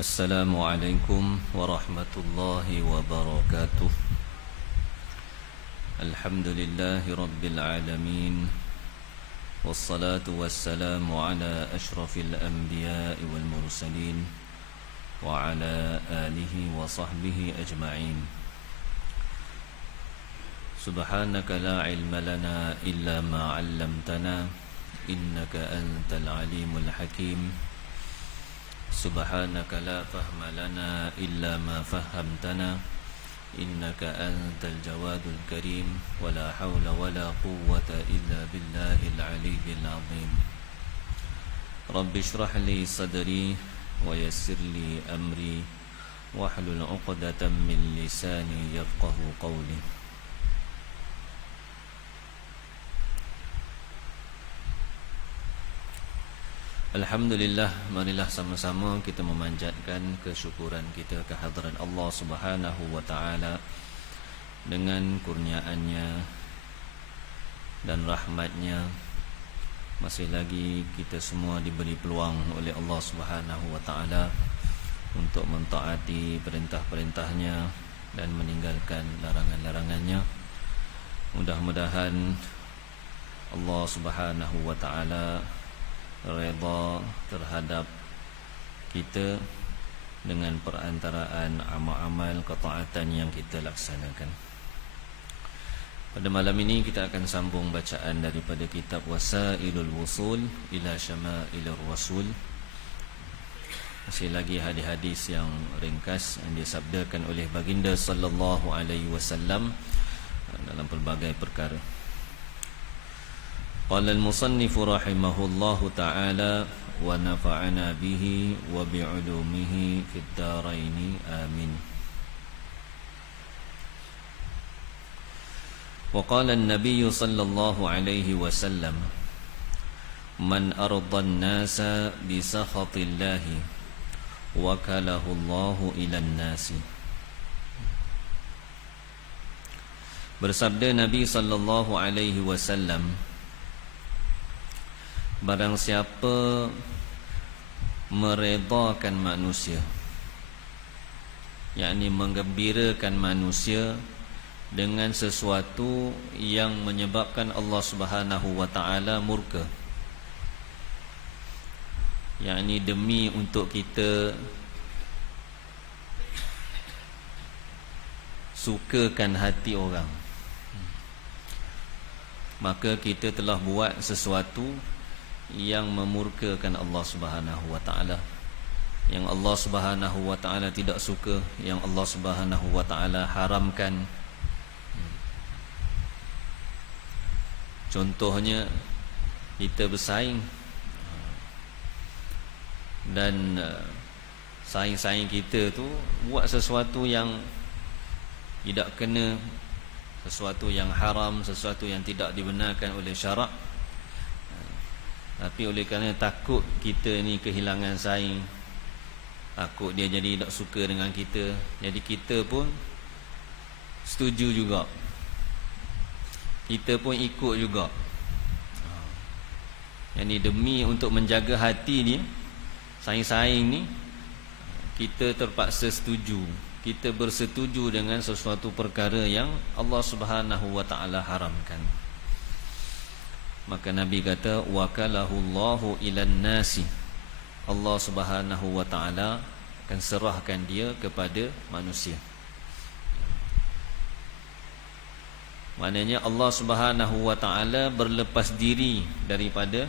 Assalamualaikum warahmatullahi wabarakatuh. Alhamdulillahi rabbil alamin. Wassalatu wassalamu ala ashrafil anbiya'i wal mursalin wa ala alihi wa sahbihi ajma'in. Subhanaka la ilma lana illa ma 'allamtana innaka antal alimul hakim. Subhanaka la fahma lana illa ma fahamtana innaka antal jawadul karim. Wa la hawla wa la quwwata illa billahil aliyyil azim. Rabbi shrah li sadri wa yassir li amri wahlul 'uqdatam min lisani yafqahu qawli. Alhamdulillah, marilah sama-sama kita memanjatkan kesyukuran kita kehadrat Allah Subhanahu wa taala dengan kurniaannya dan rahmatnya. Masih lagi kita semua diberi peluang oleh Allah Subhanahu wa taala untuk mentaati perintah-perintahnya dan meninggalkan larangan-larangannya. Mudah-mudahan Allah Subhanahu wa taala redha terhadap kita dengan perantaraan amal-amal ketaatan yang kita laksanakan. Pada malam ini kita akan sambung bacaan daripada kitab Wasailul Wusul ila Syama'ilir Rasul. Masih lagi hadis-hadis yang ringkas yang disabdakan oleh baginda sallallahu alaihi wasallam dalam pelbagai perkara. Qala al-musannif rahimahullahu ta'ala wa nafa'ana bihi wa bi'ulumihi fid dharain amin. Wa qala an-nabiy sallallahu alaihi wasallam man arda an-nasa bi sakhatillahi wakalahu Allahu ila an-nasi. Bersabda Nabi sallallahu alaihi wasallam, barang siapa meredakan manusia, yakni menggembirakan manusia dengan sesuatu yang menyebabkan Allah Subhanahu wa taala murka, yakni demi untuk kita sukakan hati orang, maka kita telah buat sesuatu yang memurkakan Allah Subhanahu wa taala, yang Allah Subhanahu wa taala tidak suka, yang Allah Subhanahu wa taala haramkan. Contohnya kita bersaing dan saing-saing kita tu buat sesuatu yang tidak kena, sesuatu yang haram, sesuatu yang tidak dibenarkan oleh syarak. Tapi oleh kerana takut kita ni kehilangan saing, takut dia jadi tak suka dengan kita, jadi kita pun setuju juga, kita pun ikut juga. Yang ni demi untuk menjaga hati dia, saing-saing ni, kita terpaksa setuju, kita bersetuju dengan sesuatu perkara yang Allah Subhanahu wa taala haramkan. Maka Nabi kata wakalahu Allahu ilan nasi, Allah Subhanahu wa taala akan serahkan dia kepada manusia. Maknanya Allah Subhanahu wa taala berlepas diri daripada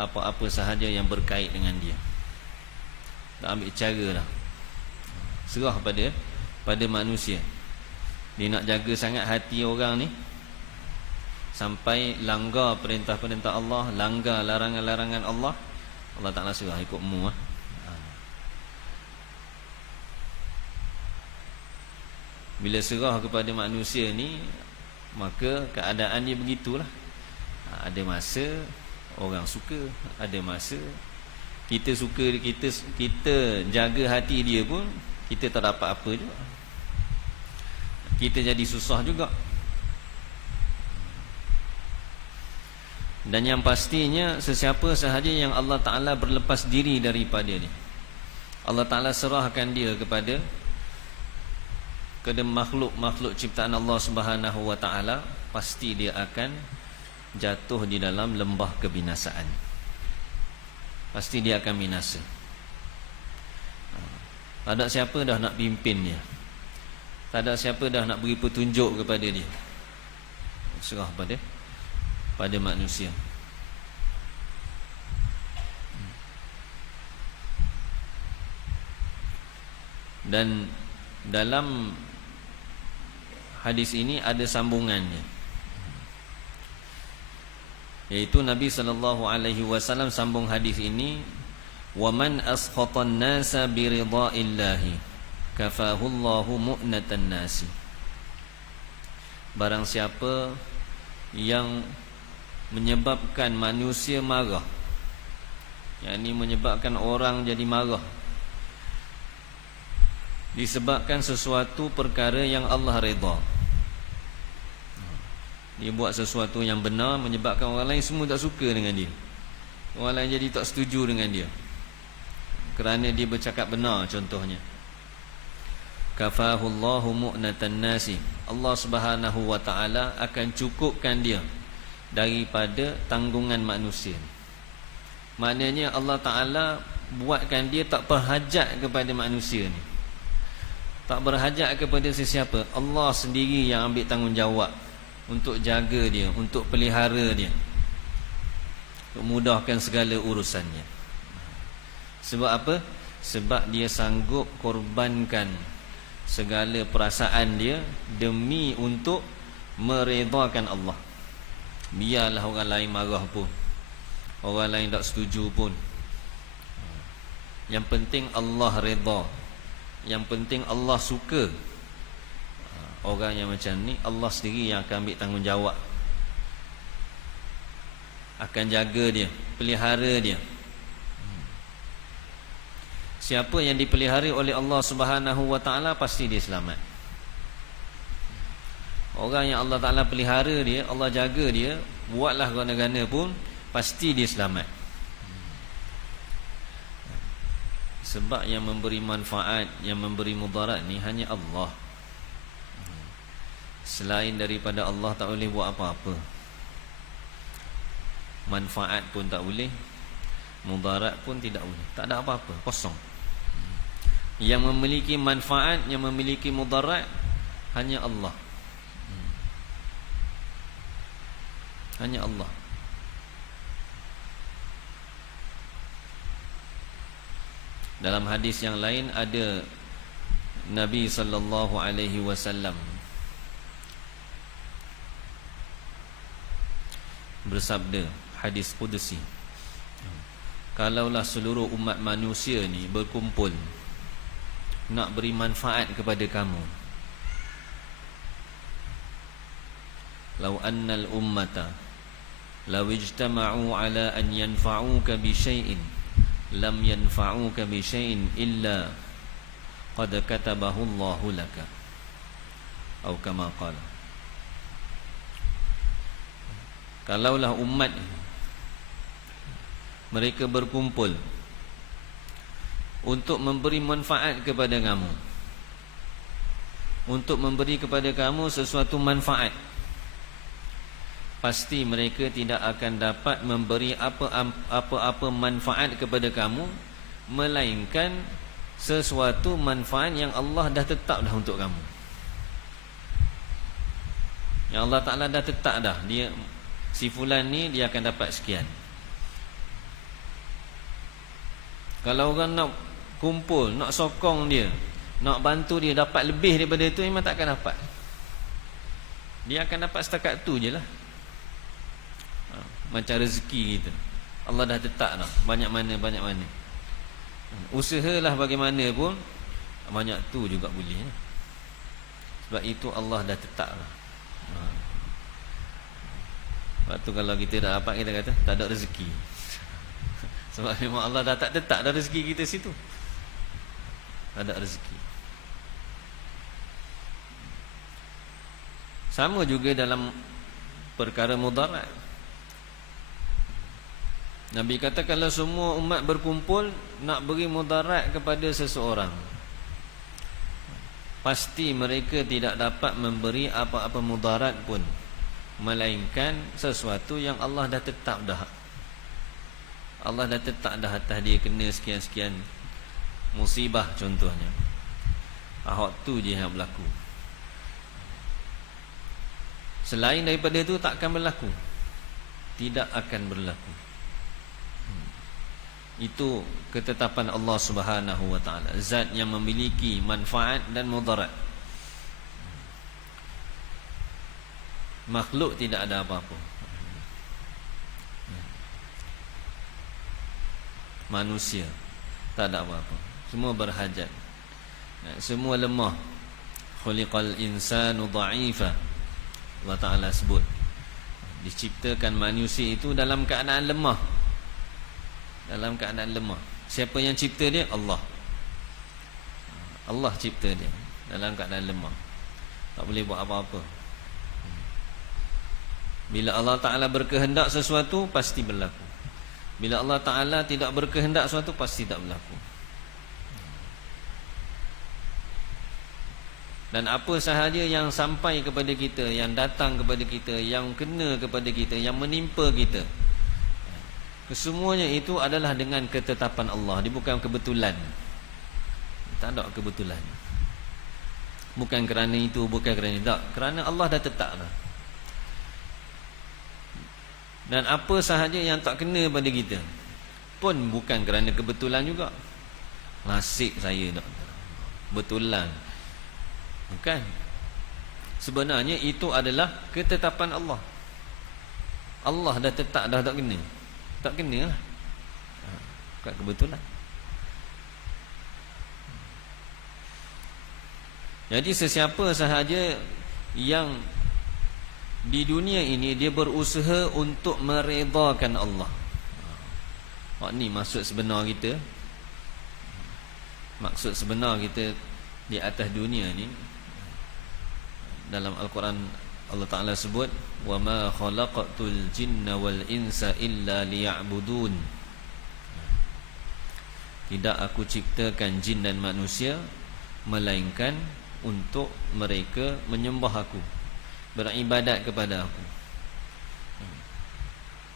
apa-apa sahaja yang berkait dengan dia. Tak ambil cara lah, serah pada manusia. Dia nak jaga sangat hati orang ni, sampai langgar perintah-perintah Allah, langgar larangan-larangan Allah, Allah Ta'ala suruh ikut mu. Bila serah kepada manusia ni, maka keadaan dia begitulah. Ada masa orang suka, ada masa kita suka, kita jaga hati dia pun kita tak dapat apa juga, kita jadi susah juga. Dan yang pastinya sesiapa sahaja yang Allah Ta'ala berlepas diri daripada dia, Allah Ta'ala serahkan dia kepada makhluk-makhluk ciptaan Allah Subhanahu wa Ta'ala, pasti dia akan jatuh di dalam lembah kebinasaan. Pasti dia akan binasa. Tak ada siapa dah nak pimpin dia, tak ada siapa dah nak beri petunjuk kepada dia. Serah pada manusia. Dan dalam hadis ini ada sambungannya, yaitu Nabi SAW sambung hadis ini, wa man askhatan nasa bi ridaillahi kafahullahu mu'natan nasi. Barang siapa yang menyebabkan manusia marah, yakni menyebabkan orang jadi marah disebabkan sesuatu perkara yang Allah redha. Dia buat sesuatu yang benar, menyebabkan orang lain semua tak suka dengan dia, orang lain jadi tak setuju dengan dia kerana dia bercakap benar. Contohnya, kafahullahu mu'natan nasi, Allah Subhanahu wa Ta'ala akan cukupkan dia daripada tanggungan manusia. Maknanya Allah Ta'ala buatkan dia tak berhajat kepada manusia ni, tak berhajat kepada sesiapa. Allah sendiri yang ambil tanggungjawab untuk jaga dia, untuk pelihara dia, untuk mudahkan segala urusannya. Sebab apa? Sebab dia sanggup korbankan segala perasaan dia demi untuk meredakan Allah. Biarlah orang lain marah pun, orang lain tak setuju pun, yang penting Allah redha, yang penting Allah suka. Orang yang macam ni, Allah sendiri yang akan ambil tanggungjawab, akan jaga dia, pelihara dia. Siapa yang dipelihara oleh Allah Subhanahu wa Ta'ala, pasti dia selamat. Orang yang Allah Ta'ala pelihara dia, Allah jaga dia, buatlah gana-gana pun, pasti dia selamat. Sebab yang memberi manfaat, yang memberi mudarat ni hanya Allah. Selain daripada Allah tak boleh buat apa-apa. Manfaat pun tak boleh, mudarat pun tidak boleh. Tak ada apa-apa, kosong. Yang memiliki manfaat, yang memiliki mudarat hanya Allah. Hanya Allah. Dalam hadis yang lain ada Nabi sallallahu alaihi wasallam bersabda, hadis qudsi, kalaulah seluruh umat manusia ni berkumpul nak beri manfaat kepada kamu, law annal ummata law ijtama'u ala an yanfa'uka bi syai'in lam yanfa'uka bi syai'in illa qad katabahu Allahu laka, atau kama qala. Kalaulah umat mereka berkumpul untuk memberi manfaat kepada kamu, untuk memberi kepada kamu sesuatu manfaat, pasti mereka tidak akan dapat memberi apa-apa manfaat kepada kamu, melainkan sesuatu manfaat yang Allah dah tetap dah untuk kamu. Yang Allah Ta'ala dah tetap dah, dia, si fulan ni dia akan dapat sekian. Kalau orang nak kumpul, nak sokong dia, nak bantu dia dapat lebih daripada itu, memang tak akan dapat. Dia akan dapat setakat tu je lah. Macam rezeki kita, Allah dah letak dah, banyak mana. Usahalah bagaimana pun, banyak tu juga boleh. Sebab itu Allah dah letak dah. Sebab tu kalau kita dah dapat, kita kata tak ada rezeki. Sebab memang Allah dah tak letak dah rezeki kita situ. Tak ada rezeki. Sama juga dalam perkara mudarat. Nabi kata kalau semua umat berkumpul nak beri mudarat kepada seseorang, pasti mereka tidak dapat memberi apa-apa mudarat pun, melainkan sesuatu yang Allah dah tetap dah. Allah dah tetap dah atas dia kena sekian-sekian musibah contohnya. Ahok tu je yang berlaku. Selain daripada itu takkan berlaku. Tidak akan berlaku. Itu ketetapan Allah Subhanahu wa taala, zat yang memiliki manfaat dan mudarat. Makhluk tidak ada apa-apa. Manusia tak ada apa-apa. Semua berhajat. Semua lemah. Khuliqal insanu dha'ifa. Allah Ta'ala sebut, diciptakan manusia itu dalam keadaan lemah. Dalam keadaan lemah. Siapa yang cipta dia? Allah. Allah cipta dia dalam keadaan lemah. Tak boleh buat apa-apa. Bila Allah Ta'ala berkehendak sesuatu, pasti berlaku. Bila Allah Ta'ala tidak berkehendak sesuatu, pasti tak berlaku. Dan apa sahaja yang sampai kepada kita, yang datang kepada kita, yang kena kepada kita, yang menimpa kita, kesemuanya itu adalah dengan ketetapan Allah. Dia bukan kebetulan. Tak ada kebetulan. Bukan kerana itu, bukan kerana itu. Tak. Kerana Allah dah tetap dah. Dan apa sahaja yang tak kena pada kita pun bukan kerana kebetulan juga. Nasib saya tak. Betulan. Bukan. Sebenarnya itu adalah ketetapan Allah. Allah dah tetap dah tak kena. Tak kena lah. Bukan kebetulan. Jadi sesiapa sahaja yang di dunia ini dia berusaha untuk meredakan Allah. Ni maksud sebenar kita. Maksud sebenar kita di atas dunia ni. Dalam Al-Quran Allah Ta'ala sebut, wa ma khalaqatul jinna wal insa illa liya'budun. Tidak aku ciptakan jin dan manusia melainkan untuk mereka menyembah aku, beribadat kepada aku.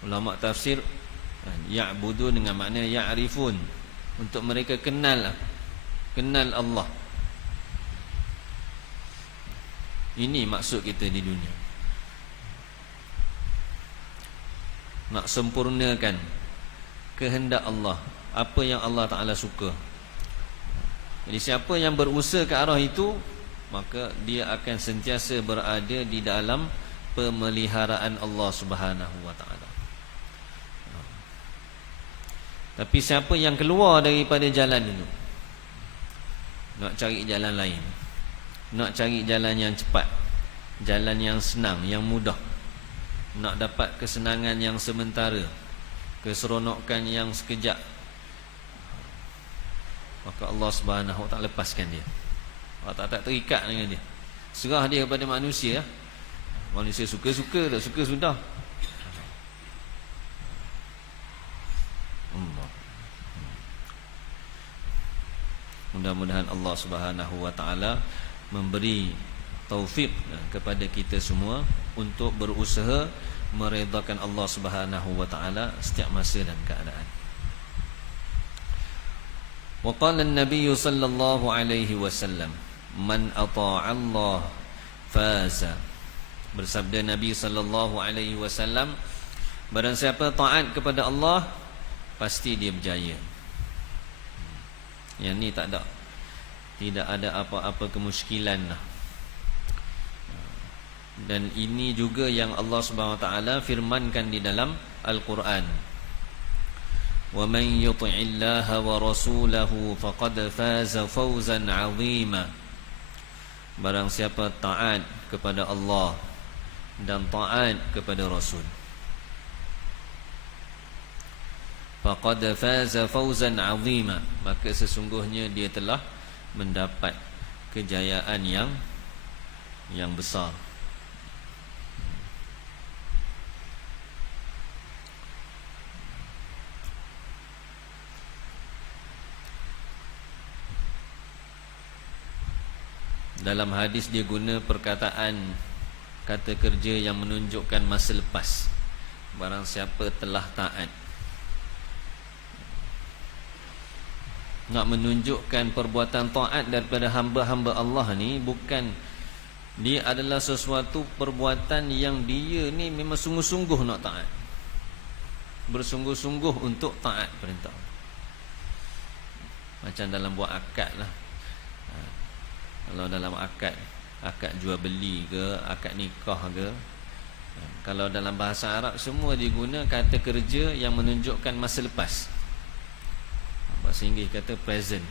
Ulama tafsir ya'budun dengan makna ya'rifun, untuk mereka kenal Allah. Ini maksud kita di dunia. Nak sempurnakan kehendak Allah, apa yang Allah Ta'ala suka. Jadi siapa yang berusaha ke arah itu, maka dia akan sentiasa berada di dalam pemeliharaan Allah Subhanahu wa Ta'ala. Tapi siapa yang keluar daripada jalan itu, nak cari jalan lain, nak cari jalan yang cepat, jalan yang senang, yang mudah, nak dapat kesenangan yang sementara, keseronokan yang sekejap, maka Allah Subhanahu wa Ta'ala lepaskan dia. Allah tak terikat dengan dia, serah dia kepada manusia. Manusia suka-suka, tak suka sudah. Mudah-mudahan Allah Subhanahu wa Ta'ala memberi taufik kepada kita semua untuk berusaha meredakan Allah Subhanahu wa Ta'ala setiap masa dan keadaan. Wa qala an-nabiy sallallahu alaihi wasallam, man ata'a Allah faza. Bersabda Nabi sallallahu alaihi wasallam, barang siapa taat kepada Allah, pasti dia berjaya. Yang ni tidak ada apa-apa kemusykilan lah. Dan ini juga yang Allah Subhanahu wa Ta'ala firmankan di dalam Al-Quran, wa man yuti'illaha wa rasulahu faqad faza fawzan 'azima. Barang siapa taat kepada Allah dan taat kepada Rasul, faqad faza fawzan 'azima, maka sesungguhnya dia telah mendapat kejayaan yang besar. Dalam hadis dia guna perkataan kata kerja yang menunjukkan masa lepas. Barang siapa telah taat, nak menunjukkan perbuatan taat daripada hamba-hamba Allah ni bukan dia adalah sesuatu perbuatan yang dia ni memang sungguh-sungguh nak taat, bersungguh-sungguh untuk taat perintah. Macam dalam buat akad lah. Kalau dalam akad jual beli ke, akad nikah ke, kalau dalam bahasa Arab semua diguna kata kerja yang menunjukkan masa lepas. Bahasa Inggeris kata present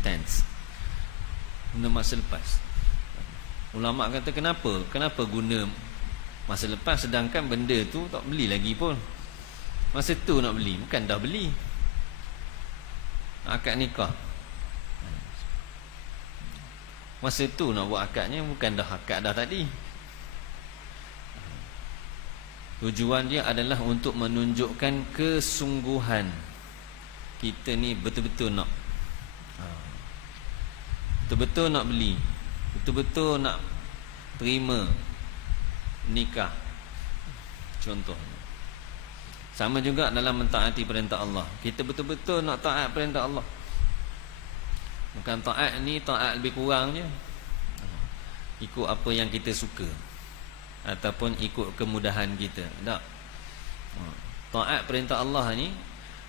tense, guna masa lepas. Ulama kata kenapa guna masa lepas sedangkan benda tu tak beli lagi pun. Masa tu nak beli, bukan dah beli. Akad nikah, masa tu nak buat akadnya, bukan dah akad dah tadi. Tujuan dia adalah untuk menunjukkan kesungguhan kita ni betul-betul nak, betul-betul nak beli, betul-betul nak terima nikah. Contoh sama juga dalam mentaati perintah Allah. Kita betul-betul nak taat perintah Allah. Bukan taat ni taat lebih kurang je, ikut apa yang kita suka ataupun ikut kemudahan kita. Tak. Taat perintah Allah ni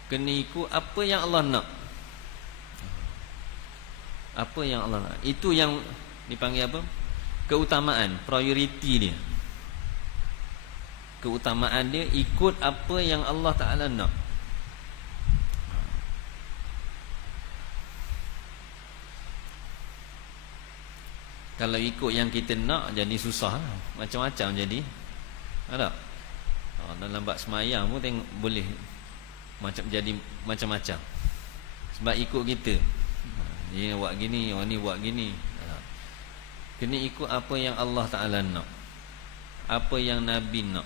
kena ikut apa yang Allah nak. Apa yang Allah nak, itu yang dipanggil apa? Keutamaan, priority dia. Keutamaan dia ikut apa yang Allah Ta'ala nak. Kalau ikut yang kita nak jadi susah, macam-macam jadi. Ada dalam bab semayang pun tengok boleh jadi macam-macam. Sebab ikut kita, dia buat gini, orang ni buat gini. Kena ikut apa yang Allah Ta'ala nak, apa yang Nabi nak,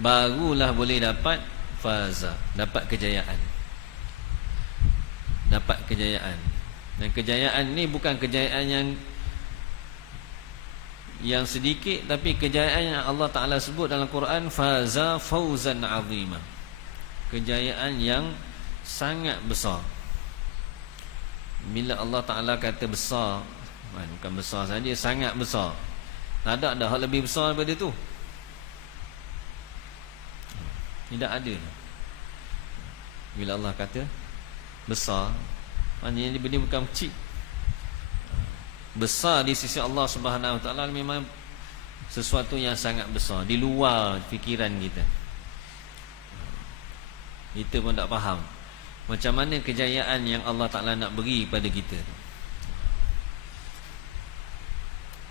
barulah boleh dapat faza, dapat kejayaan. Dapat kejayaan. Dan kejayaan ni bukan kejayaan yang sedikit, tapi kejayaan yang Allah Ta'ala sebut dalam Quran, faza fawzan azima, kejayaan yang sangat besar. Bila Allah Ta'ala kata besar, bukan besar saja, sangat besar. Tak ada dah lebih besar daripada tu. Tidak ada. Bila Allah kata besar, maknanya dia bukan kecil. Besar di sisi Allah Subhanahu Wa Taala memang sesuatu yang sangat besar, di luar fikiran kita. Kita pun tak faham macam mana kejayaan yang Allah Ta'ala nak beri pada kita.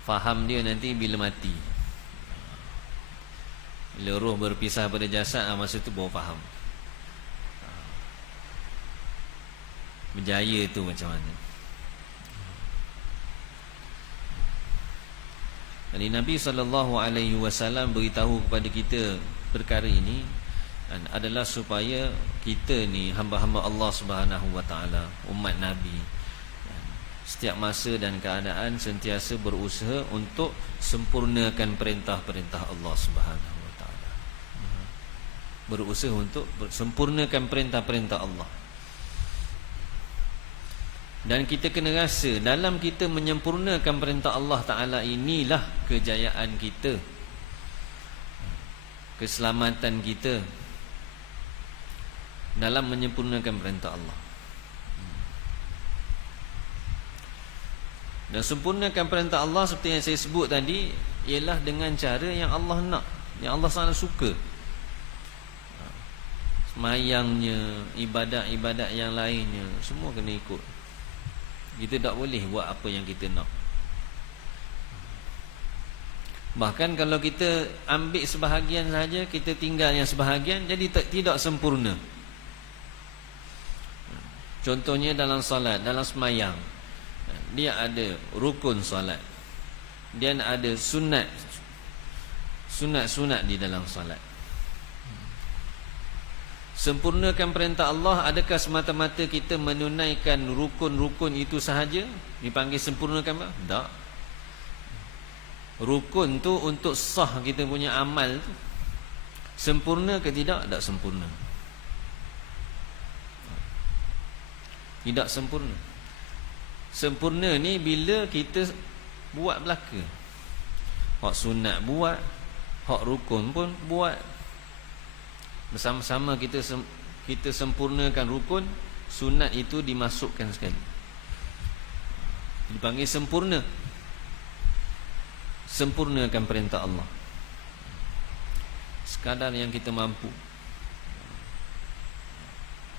Faham dia nanti bila mati, bila roh berpisah pada jasad, masa tu baru faham berjaya tu macam mana. Jadi Nabi SAW beritahu kepada kita perkara ini adalah supaya kita ni hamba-hamba Allah Subhanahu Wa Taala, umat Nabi, setiap masa dan keadaan sentiasa berusaha untuk sempurnakan perintah-perintah Allah Subhanahu Wa Taala. Berusaha untuk sempurnakan perintah-perintah Allah. Dan kita kena rasa dalam kita menyempurnakan perintah Allah Ta'ala inilah kejayaan kita, keselamatan kita dalam menyempurnakan perintah Allah. Dan sempurnakan perintah Allah seperti yang saya sebut tadi ialah dengan cara yang Allah nak, yang Allah sangat suka. Semayangnya, ibadat-ibadat yang lainnya, semua kena ikut. Kita tak boleh buat apa yang kita nak. Bahkan kalau kita ambil sebahagian saja, kita tinggal yang sebahagian, jadi tidak sempurna. Contohnya dalam salat, dalam semayang, dia ada rukun salat, dia ada sunat di dalam salat. Sempurnakan perintah Allah, adakah semata-mata kita menunaikan rukun-rukun itu sahaja dipanggil sempurnakan? Tak. Rukun tu untuk sah kita punya amal tu. Sempurna ke tidak? Tak sempurna. Tidak sempurna. Sempurna ni bila kita buat belaka. Hak sunat buat, hak rukun pun buat. Bersama-sama kita sempurnakan rukun, sunat itu dimasukkan sekali. Dipanggil sempurna. Sempurnakan perintah Allah. Sekadar yang kita mampu.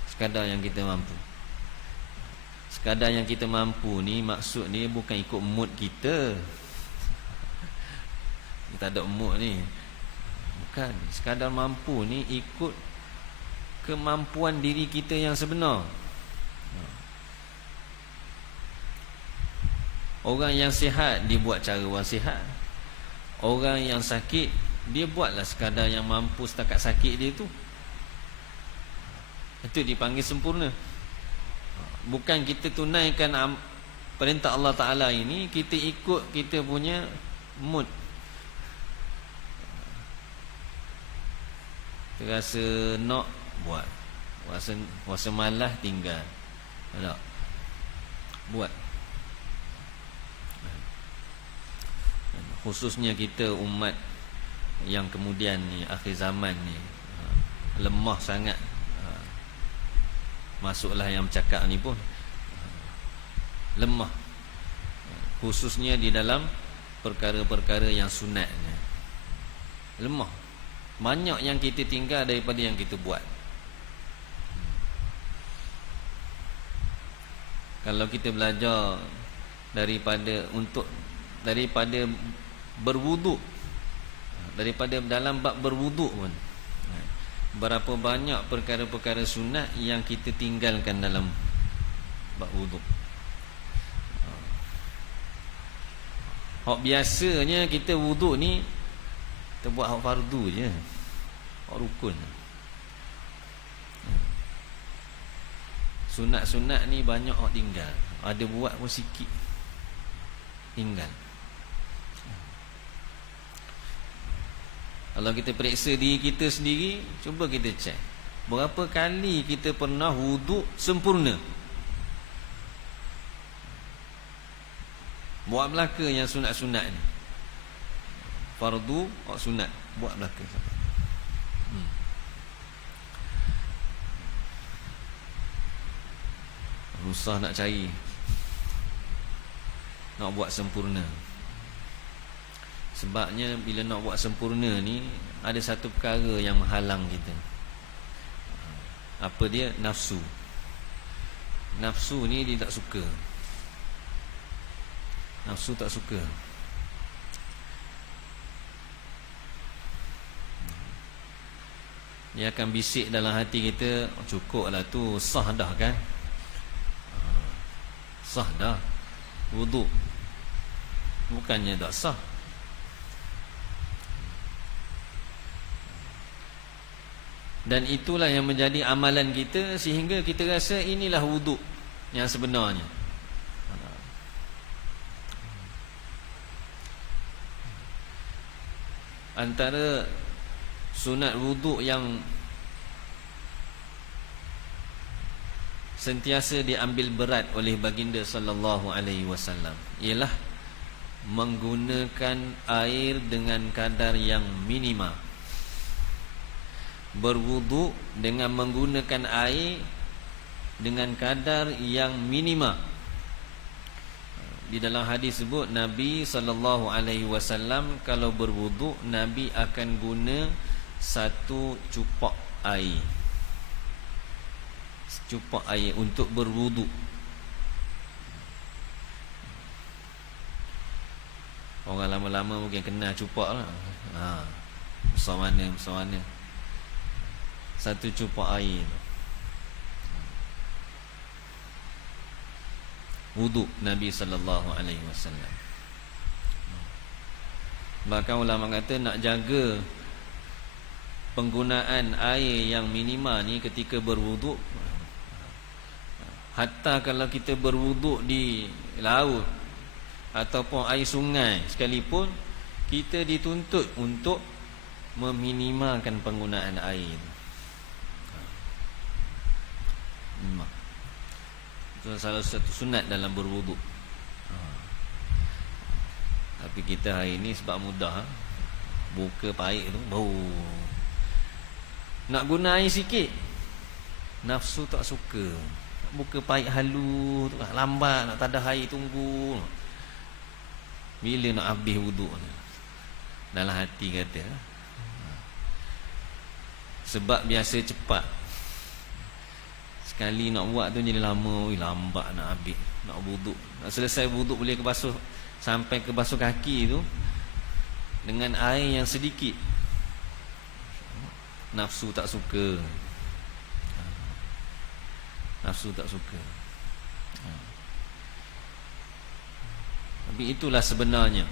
Sekadar yang kita mampu. Sekadar yang kita mampu ni, maksud ni bukan ikut mood kita. Kita ada mood ni. Bukan. Sekadar mampu ni ikut kemampuan diri kita yang sebenar. Orang yang sihat, dia buat cara orang sihat. Orang yang sakit, dia buatlah sekadar yang mampu setakat sakit dia tu. Itu dipanggil sempurna. Bukan kita tunaikan perintah Allah Ta'ala ini, kita ikut kita punya mood. Terasa nak buat, rasa malas tinggal. Tak? Buat. Khususnya kita umat yang kemudian ni, akhir zaman ni, lemah sangat. Masuklah yang bercakap ni pun lemah, khususnya di dalam perkara-perkara yang sunatnya. Lemah. Banyak yang kita tinggal daripada yang kita buat. Kalau kita belajar daripada berwuduk, daripada dalam bab berwuduk pun, berapa banyak perkara-perkara sunat yang kita tinggalkan dalam bab wuduk. Hak biasanya kita wuduk ni, kita buat hak fardu je, hak rukun. Sunat-sunat ni banyak hak tinggal. Ada buat pun sikit tinggal. Kalau kita periksa diri kita sendiri, cuba kita cek berapa kali kita pernah wuduk sempurna. Buat belaka yang sunat-sunat ni, fardu atau sunat, buat belaka. Susah nak cari, nak buat sempurna. Sebabnya bila nak buat sempurna ni, ada satu perkara yang menghalang kita. Apa dia? Nafsu. Nafsu ni dia tak suka. Nafsu tak suka. Dia akan bisik dalam hati kita, oh, cukup lah tu, sah dah kan, sah dah wuduk. Bukannya tak sah. Dan itulah yang menjadi amalan kita, sehingga kita rasa inilah wuduk yang sebenarnya. Antara sunat wuduk yang sentiasa diambil berat oleh baginda sallallahu alaihi wasallam ialah menggunakan air dengan kadar yang minima. Berwuduk dengan menggunakan air dengan kadar yang minima. Di dalam hadis sebut Nabi sallallahu alaihi wasallam kalau berwuduk, Nabi akan guna satu cupak air. Cupak air untuk berwuduk. Orang lama-lama mungkin kenal cupak lah. Besar mana. Satu cupak air. Wuduk Nabi sallallahu alaihi wasallam. Bahkan ulama kata nak jaga penggunaan air yang minima ni ketika berwuduk. Hatta kalau kita berwuduk di laut ataupun air sungai sekalipun, kita dituntut untuk meminimalkan penggunaan air. Itu salah satu sunat dalam berwuduk. Tapi kita hari ni sebab mudah, buka paik tu bau, nak guna air sikit, nafsu tak suka. Buka paik halu tu lambat, nak tak ada air, tunggu bila nak habis wuduk ni. Dalam hati kata, sebab biasa cepat, sekali nak buat tu jadi lama, lambat nak habis, nak wuduk, nak selesai wuduk boleh ke basuh, sampai ke basuh kaki tu dengan air yang sedikit. Nafsu tak suka. Nafsu tak suka. Tapi itulah sebenarnya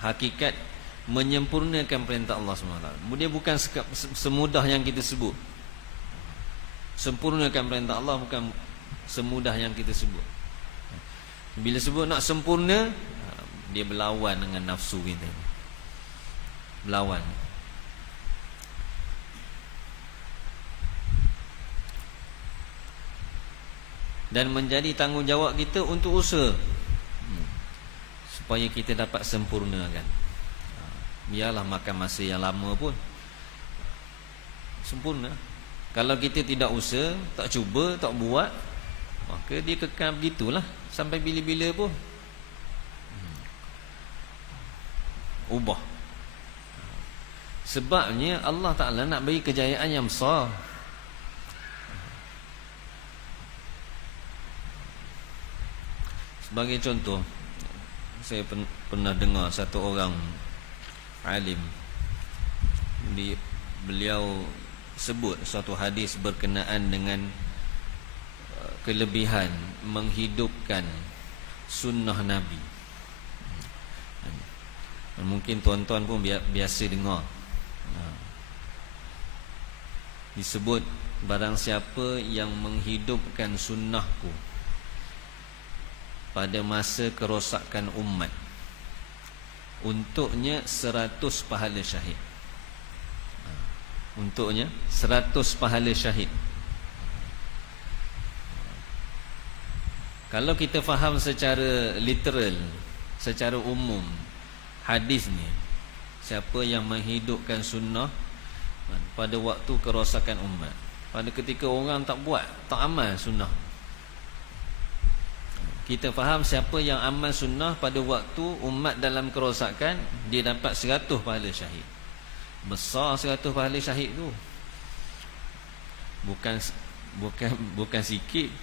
hakikat menyempurnakan perintah Allah SWT. Dia bukan semudah yang kita sebut. Sempurnakan perintah Allah bukan semudah yang kita sebut. Bila sebut nak sempurna, dia berlawan dengan nafsu kita. Berlawan. Dan menjadi tanggungjawab kita untuk usaha supaya kita dapat sempurnakan. Biarlah makan masa yang lama pun sempurna. Kalau kita tidak usaha, tak cuba, tak buat, maka dia kekal begitulah sampai bila-bila pun. Ubah. Sebabnya Allah Ta'ala nak bagi kejayaan yang besar. Sebagai contoh, saya pernah dengar satu orang alim, beliau sebut suatu hadis berkenaan dengan kelebihan menghidupkan sunnah Nabi. Mungkin tuan-tuan pun biasa dengar. Disebut, barang siapa yang menghidupkan sunnahku pada masa kerosakan umat, untuknya 100 pahala syahid. Untuknya 100 pahala syahid. Kalau kita faham secara literal, secara umum hadis ni, siapa yang menghidupkan sunnah pada waktu kerosakan umat, pada ketika orang tak buat, tak amal sunnah, kita faham siapa yang amal sunnah pada waktu umat dalam kerosakan, dia dapat 100 pahala syahid. Besar 100 pahala syahid tu. Bukan sikit.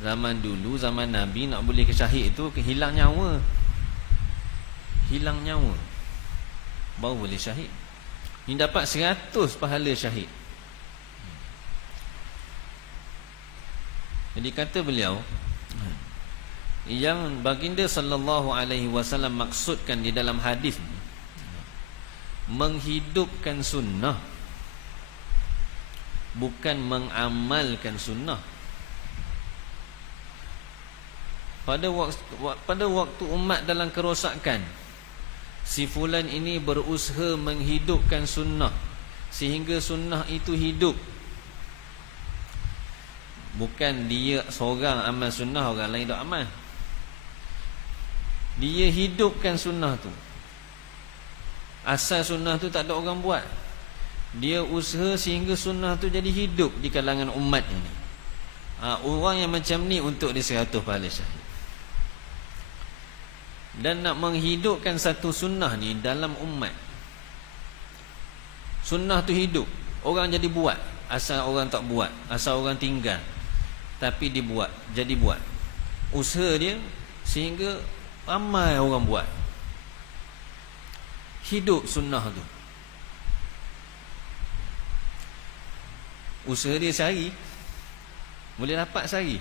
Zaman dulu, zaman Nabi, nak boleh ke syahid tu hilang nyawa. Hilang nyawa baru boleh syahid. Ini dapat 100 pahala syahid. Jadi kata beliau, yang baginda sallallahu alaihi wasallam maksudkan di dalam hadis ni, menghidupkan sunnah, bukan mengamalkan sunnah. Pada waktu umat dalam kerosakan, si fulan ini berusaha menghidupkan sunnah sehingga sunnah itu hidup. Bukan dia seorang amal sunnah, orang lain tak amal. Dia hidupkan sunnah tu. Asal sunnah tu tak ada orang buat, dia usaha sehingga sunnah tu jadi hidup di kalangan umat ini. Orang yang macam ni untuk dia 100 pahala syahid. Dan nak menghidupkan satu sunnah ni dalam umat, sunnah tu hidup, orang jadi buat. Asal orang tak buat, asal orang tinggal, tapi dibuat, jadi buat. Usaha dia sehingga ramai orang buat. Hidup sunnah tu. Usaha dia sehari, boleh dapat sehari?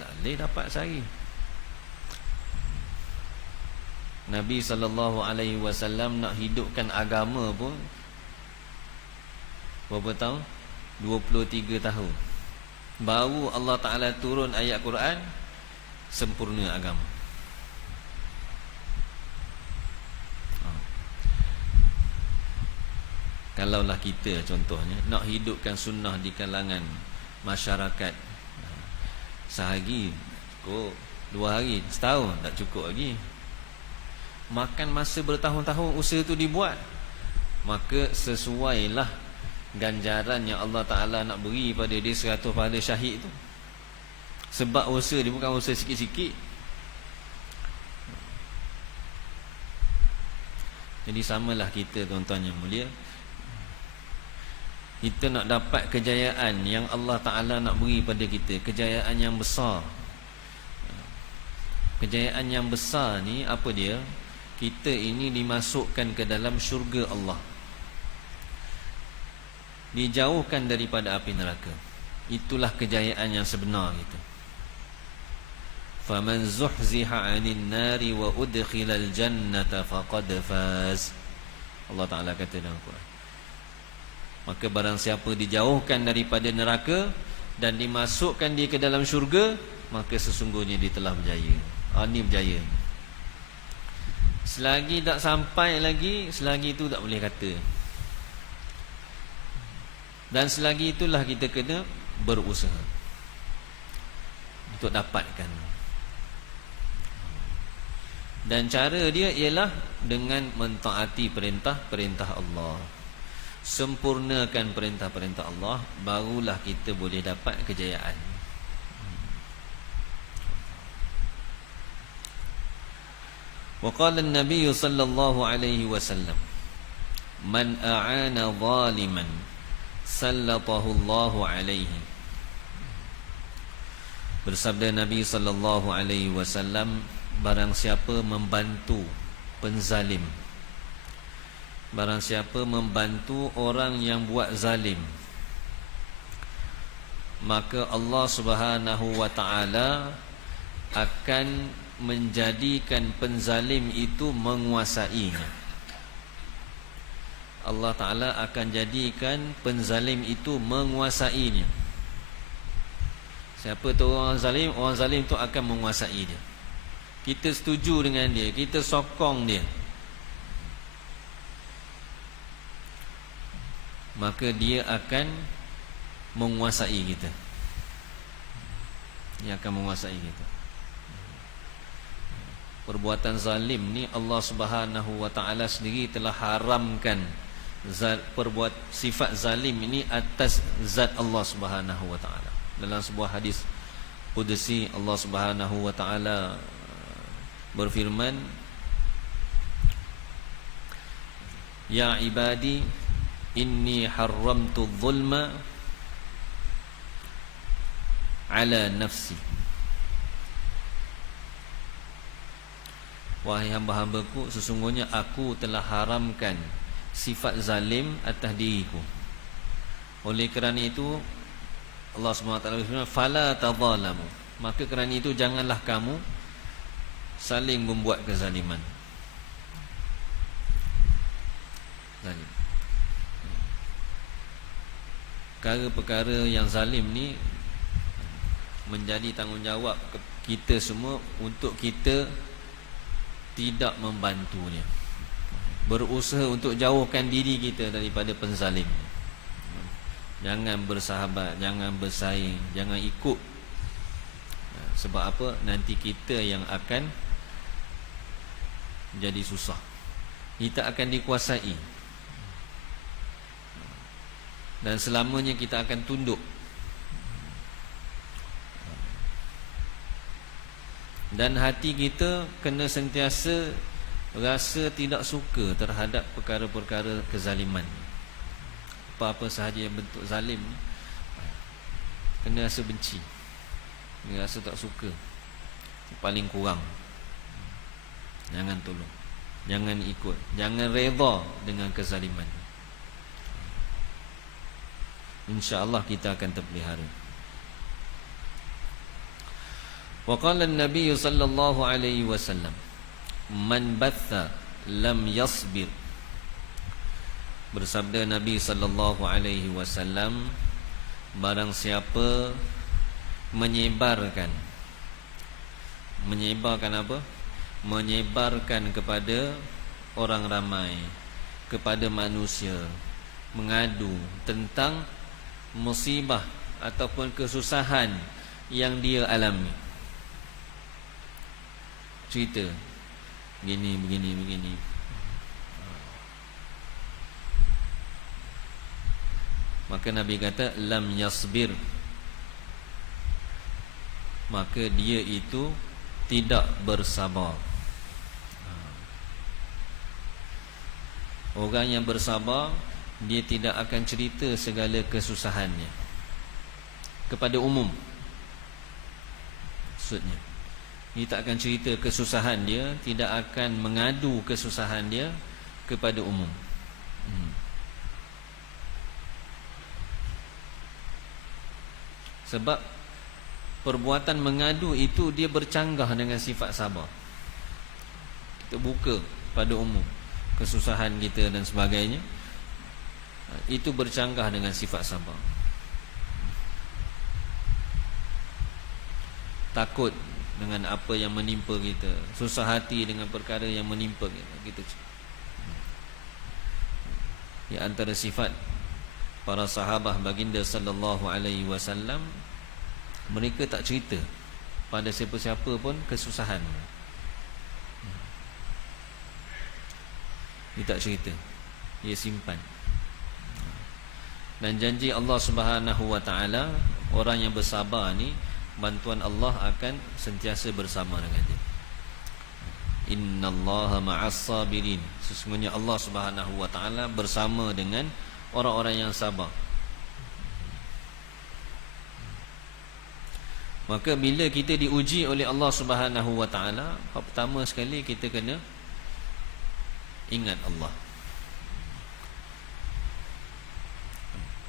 Tak boleh dapat sehari. Nabi SAW nak hidupkan agama pun berapa tahun? 23 tahun. Baru Allah Ta'ala turun ayat Quran, sempurna agama. Kalaulah kita contohnya nak hidupkan sunnah di kalangan masyarakat, sehari cukup, 2 hari, setahun tak cukup lagi. Makan masa bertahun-tahun usaha itu dibuat. Maka sesuailah ganjaran yang Allah Ta'ala nak beri pada dia 100 pahala syahid tu. Sebab usaha dia bukan usaha sikit-sikit. Jadi samalah kita, tuan-tuan yang mulia, kita nak dapat kejayaan yang Allah Ta'ala nak beri pada kita, kejayaan yang besar. Kejayaan yang besar ni apa dia? Kita ini dimasukkan ke dalam syurga Allah, dijauhkan daripada api neraka. Itulah kejayaan yang sebenar kita. Faman zuhziha 'anil nari wa udkhilal jannata faqad faz. Allah Ta'ala kata dalam Quran. Maka barang siapa dijauhkan daripada neraka dan dimasukkan dia ke dalam syurga, maka sesungguhnya dia telah berjaya. Ini berjaya. Selagi tak sampai lagi, selagi itu tak boleh kata. Dan selagi itulah kita kena berusaha untuk dapatkan. Dan cara dia ialah dengan mentaati perintah-perintah Allah. Sempurnakan perintah-perintah Allah, barulah kita boleh dapat kejayaan. وقال النبي صلى الله عليه وسلم من أعان ظالما سلطه الله عليه. Bersabda Nabi sallallahu alaihi wasallam, barang siapa membantu penzalim, barang siapa membantu orang yang buat zalim, maka Allah Subhanahu wa taala akan menjadikan penzalim itu menguasainya. Allah Ta'ala akan jadikan penzalim itu menguasainya. Siapa tu orang zalim? Orang zalim tu akan menguasai dia. Kita setuju dengan dia, kita sokong dia, maka dia akan menguasai kita. Dia akan menguasai kita. Perbuatan zalim ni Allah Subhanahu wa taala sendiri telah haramkan perbuat sifat zalim ini atas zat Allah Subhanahu wa taala. Dalam sebuah hadis qudsi Allah Subhanahu wa taala berfirman, ya ibadi inni haramtu dhulma ala nafsi. Wahai hamba-hambaku, sesungguhnya aku telah haramkan sifat zalim atas diriku. Oleh kerana itu Allah SWT berfirman, fala tadhalamu. Maka kerana itu janganlah kamu saling membuat kezaliman. Zalim. Perkara-perkara yang zalim ni menjadi tanggungjawab kita semua untuk kita tidak membantunya. Berusaha untuk jauhkan diri kita daripada penzalim. Jangan bersahabat, jangan bersaing, jangan ikut. Sebab apa? Nanti kita yang akan jadi susah. Kita akan dikuasai. Dan selamanya kita akan tunduk. Dan hati kita kena sentiasa rasa tidak suka terhadap perkara-perkara kezaliman. Apa-apa sahaja yang bentuk zalim, kena rasa benci, kena rasa tak suka. Paling kurang jangan tolong, jangan ikut, jangan redha dengan kezaliman. InsyaAllah kita akan terpelihara. Wa qala an-nabiy sallallahu alaihi wasallam, man batha lam yasbir. Bersabda Nabi sallallahu alaihi wasallam, barang siapa menyebarkan apa? Menyebarkan kepada orang ramai, kepada manusia, mengadu tentang musibah ataupun kesusahan yang dia alami. Cerita begini. Maka Nabi kata lam yasbir, maka dia itu tidak bersabar. Orang yang bersabar, dia tidak akan cerita segala kesusahannya kepada umum. Maksudnya, dia tak akan cerita kesusahan dia, tidak akan mengadu kesusahan dia kepada umum. Sebab perbuatan mengadu itu dia bercanggah dengan sifat sabar. Kita buka pada umum kesusahan kita dan sebagainya, itu bercanggah dengan sifat sabar. Takut dengan apa yang menimpa kita, susah hati dengan perkara yang menimpa kita. Di antara sifat para sahabat baginda sallallahu alaihi wasallam, mereka tak cerita pada siapa-siapa pun kesusahan. Dia tak cerita, dia simpan. Dan janji Allah Subhanahu wa taala, orang yang bersabar ni, bantuan Allah akan sentiasa bersama dengan dia. Innallaha ma'as sabirin. Sesungguhnya Allah Subhanahu wa taala bersama dengan orang-orang yang sabar. Maka bila kita diuji oleh Allah Subhanahu wa taala, pertama sekali kita kena ingat Allah.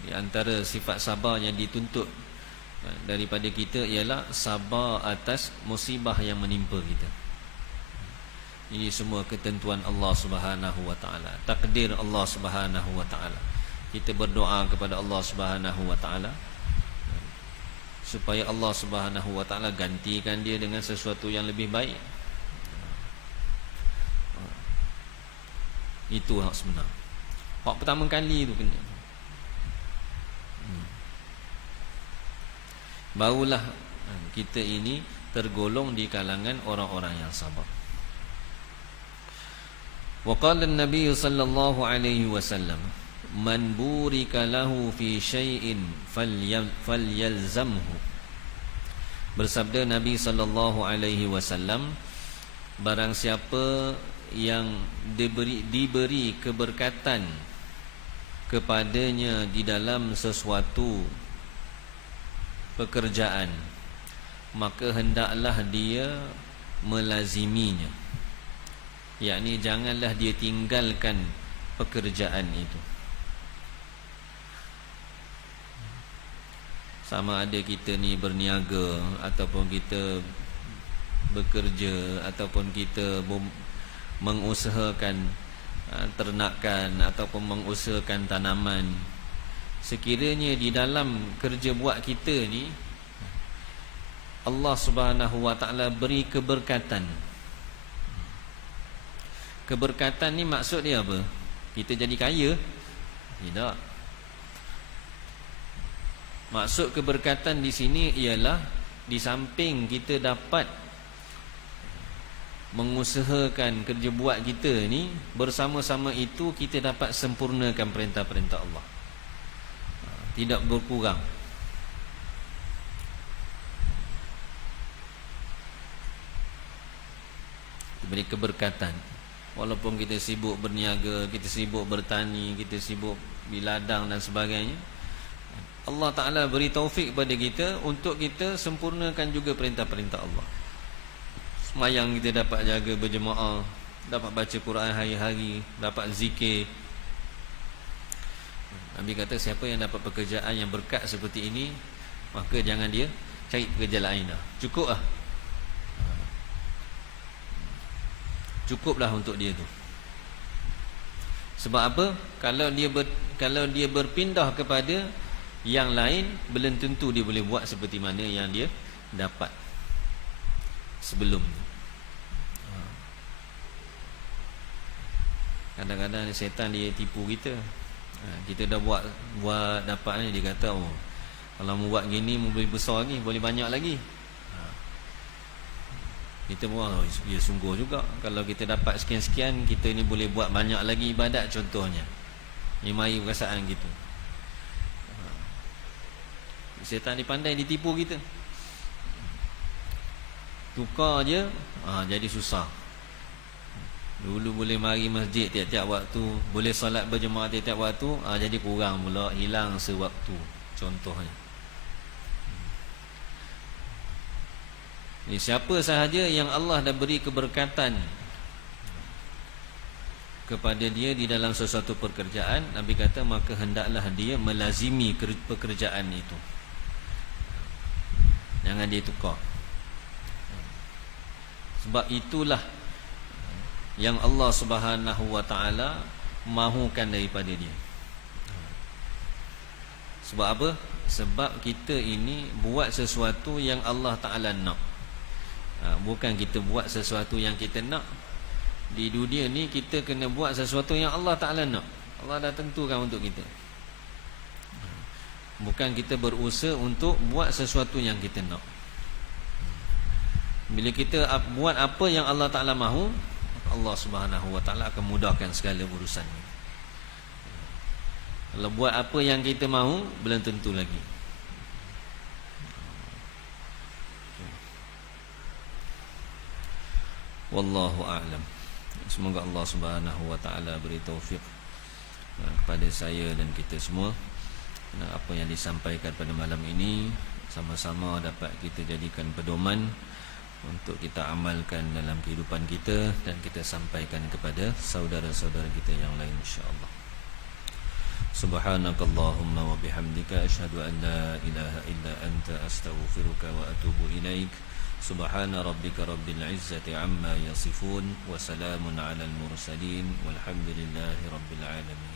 Di antara sifat sabar yang dituntut daripada kita ialah sabar atas musibah yang menimpa kita. Ini semua ketentuan Allah Subhanahu wa taala, takdir Allah Subhanahu wa taala. Kita berdoa kepada Allah Subhanahu wa taala supaya Allah Subhanahu wa taala gantikan dia dengan sesuatu yang lebih baik. Itu hak sebenar. Hak pertama kali tu kena. Barulah kita ini tergolong di kalangan orang-orang yang sabar. Wa qala an-nabiy sallallahu alaihi wasallam, man burika lahu fi syai'in falyalzamhu. Bersabda Nabi sallallahu alaihi wasallam, barang siapa yang diberi keberkatan kepadanya di dalam sesuatu pekerjaan, maka hendaklah dia melaziminya. Yakni janganlah dia tinggalkan pekerjaan itu. Sama ada kita ni berniaga, ataupun kita bekerja, ataupun kita mengusahakan ternakan, ataupun mengusahakan tanaman, sekiranya di dalam kerja buat kita ni Allah Subhanahu wa taala beri keberkatan. Keberkatan ni maksud dia apa? Kita jadi kaya? Tidak. Maksud keberkatan di sini ialah di samping kita dapat mengusahakan kerja buat kita ni, bersama-sama itu kita dapat sempurnakan perintah-perintah Allah. Tidak berkurang. Diberi keberkatan. Walaupun kita sibuk berniaga, kita sibuk bertani, kita sibuk di ladang dan sebagainya, Allah Ta'ala beri taufik kepada kita untuk kita sempurnakan juga perintah-perintah Allah. Semayang kita dapat jaga berjemaah, dapat baca Quran hari-hari, dapat zikir. Nabi kata siapa yang dapat pekerjaan yang berkat seperti ini, maka jangan dia cari pekerjaan lain dah. Cukup lah. Cukuplah untuk dia tu. Sebab apa? Kalau dia berpindah kepada yang lain, belum tentu dia boleh buat seperti mana yang dia dapat sebelum. Kadang-kadang setan dia tipu kita. Kita dah buat dapat ni, dia kata kalau mu buat gini mu boleh besar lagi, boleh banyak lagi. Kita pun ya sungguh juga, kalau kita dapat sekian-sekian, kita ni boleh buat banyak lagi ibadat contohnya. Ni mari perasaan gitu. Setan dia pandai ditipu kita. Tukar je jadi susah. Dulu boleh mari masjid tiap-tiap waktu, boleh solat berjemaah tiap-tiap waktu, jadi kurang pula, hilang sewaktu contohnya. Siapa sahaja yang Allah dah beri keberkatan kepada dia di dalam sesuatu pekerjaan, Nabi kata maka hendaklah dia melazimi pekerjaan itu. Jangan dia tukar. Sebab itulah yang Allah Subhanahu wa taala mahukan daripada dia. Sebab apa? Sebab kita ini buat sesuatu yang Allah Taala nak. Bukan kita buat sesuatu yang kita nak. Di dunia ni kita kena buat sesuatu yang Allah Taala nak. Allah dah tentukan untuk kita. Bukan kita berusaha untuk buat sesuatu yang kita nak. Bila kita buat apa yang Allah Taala mahu, Allah Subhanahu wa taala akan mudahkan segala urusan. Kalau buat apa yang kita mahu, belum tentu lagi. Wallahu a'lam. Semoga Allah Subhanahu wa taala beri taufik kepada saya dan kita semua. Apa yang disampaikan pada malam ini sama-sama dapat kita jadikan pedoman untuk kita amalkan dalam kehidupan kita dan kita sampaikan kepada saudara-saudara kita yang lain, insya-Allah. Subhanakallahumma wa bihamdika asyhadu an la ilaha illa anta astaghfiruka wa atubu ilaik. Subhana rabbika rabbil izzati amma yasifun wa salamun alal mursalin walhamdulillahi rabbil alamin.